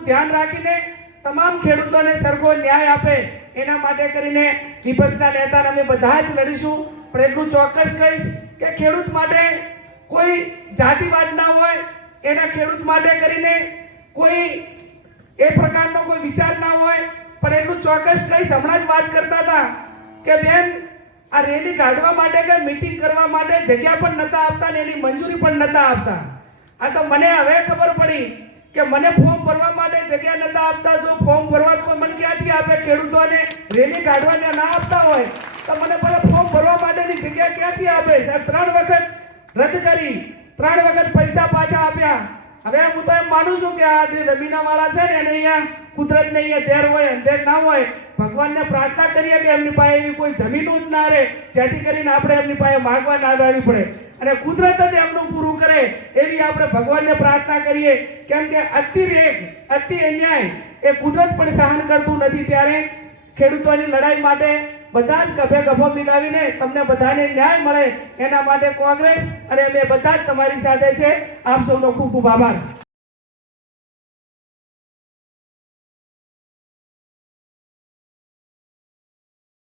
બાબતનું ધ્યાન રાખીને તમામ ખેડૂતોને સરખો ન્યાય આપે એના માટે કરીને વિપક્ષના નેતા અમે બધા જ લડીશું. પણ એટલું ચોક્કસ કહીશ કે ખેડૂત માટે કોઈ જાતિવાદ ના હોય, એના ખેડૂત માટે કરીને કોઈ એ પ્રકારનો કોઈ વિચાર ના હોય. પણ એટલું ચોક્કસ કહીશ, હમણાં જ વાત કરતા હતા કે બેન આ રેલી કાઢવા માટે કે મીટિંગ કરવા માટે જગ્યા પણ નતા આપતા ને એની મંજૂરી પણ નતા આપતા. આ તો મને હવે ખબર પડી કે મને ફોર્મ ભરવા માટે જગ્યા નતા આપતા. જો ફોર્મ ભરવા તો મને ક્યાંથી આપે? ખેડૂતોને રેલી કાઢવાને ના આપતા હોય તો મને પહેલા ફોર્મ ભરવા માટેની જગ્યા ક્યાંથી આપે? સાહેબ 3 વખત રદ કરી, 3 વખત પૈસા પાછા આપ્યા. હવે હું તો એમ માનું છું કે આ જે જમીનવાળા છે ને એને અહીંયા કુદરતને અહીંયા ઝેર હોય અંધેર ના હોય. ભગવાનને પ્રાર્થના કરીએ કે એમની પાસે એવી કોઈ જમીન જ ના રહે જેથી કરીને આપણે એમની પાસે માગવા ના જવી પડે અને કુદરત જ એમનું પૂરું કરે એવી આપણે ભગવાનને પ્રાર્થના કરીએ. કેમ કે અતિરેક, અતિ અન્યાય એ કુદરત પણ સહન કરતું નથી. ત્યારે ખેડૂતોની લડાઈ માટે બધા જ ગભે ગભો મિલાવીને તમને બધાને ન્યાય મળે એના માટે કોંગ્રેસ અને અમે બધા જ તમારી સાથે છે. આપ સૌનો ખૂબ ખૂબ આભાર.